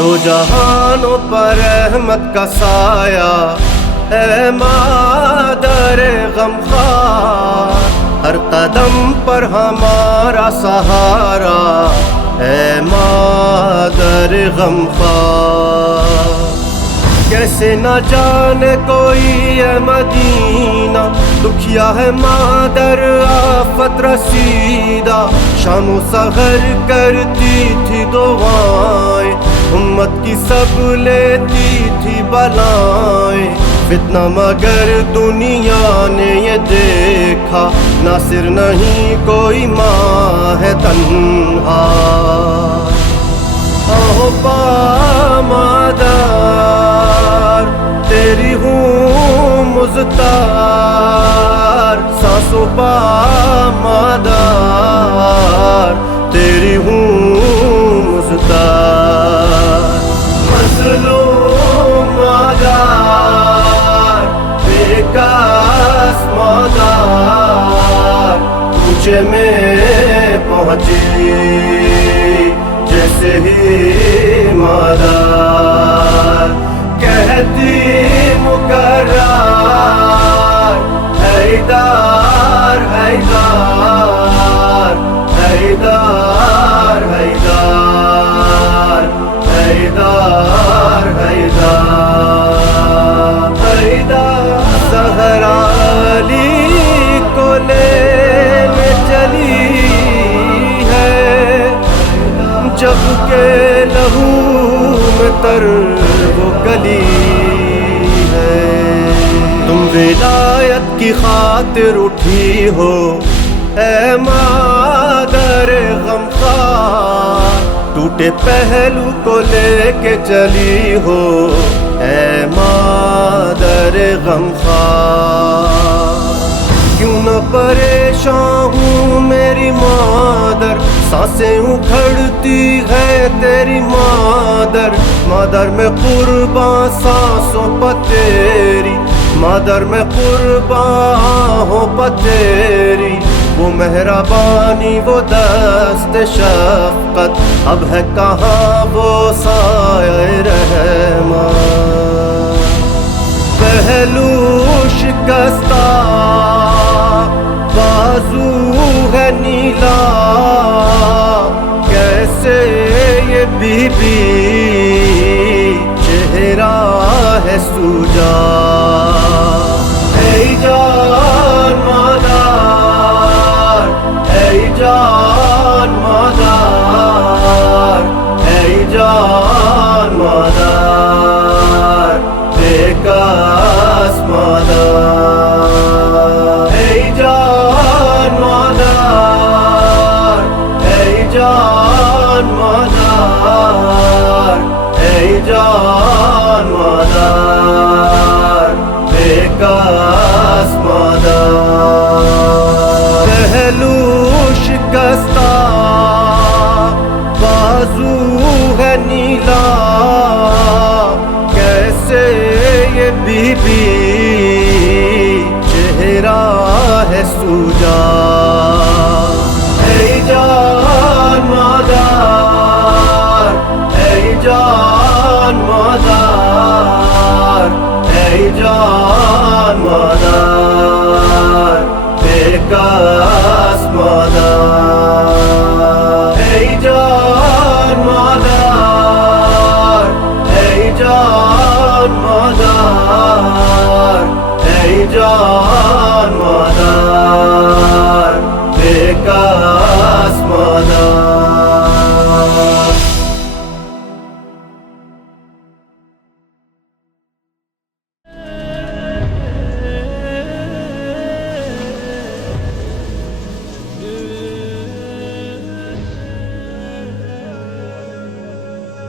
دو جہانوں پر رحمت کا سایہ اے مادر غمخوار، ہر قدم پر ہمارا سہارا اے مادر غمخوار۔ کیسے نہ جانے کوئی اے مدینہ، دکھیا ہے مادر آفت رسیدہ، شام و سحر کرتی تھی دعائیں، امت کی سب لیتی تھی بلائیں، فتنہ مگر دنیا نے یہ دیکھا، ناصر نہیں کوئی ماں ہے تنہا۔ آہو پا مادر تیری ہوں مزتار، سانسوں پا مادر تیری ہوں مزتار، مظلوم مادر بے کس مادر مجھے میں پہنچی، جیسے ہی مادر کہتی مقرر حیدر حیدر حیدر حیدر حیدر حیدر، زہرا علی کو لینے چلی ہے، جب کہ لہو میں تر وہ گلی ہے۔ تم ولایت کی خاطر اٹھی ہو اے مادر غمخوار، ٹوٹے پہلو کو لے کے چلی ہو اے مادر غمخوار۔ کیوں نہ پریشان ہوں میری مادر، سانسیں اکھڑتی ہے تیری مادر، مادر میں قرباں سانسوں پہ تیری، مادر میں قرباں ہو پہ تیری، وہ مہربانی وہ دست شفقت، اب ہے کہاں وہ سایہ رحمت۔ پہلو شکستہ بازو ہے نیلا، کیسے یہ بی بی چہرہ ہے سوجا، اے جان مادر اے جان مادر اے جان مادر بے کس مادر، اے جان مادر اے جان مادر اے جان مادر بے کس مادر۔ پہلو شکستہ بازو ہے نیلا، کیسے یہ بی بی چہرہ ہے سوجا، اے جان مادر اے جان مادر اے جان مادر بے کس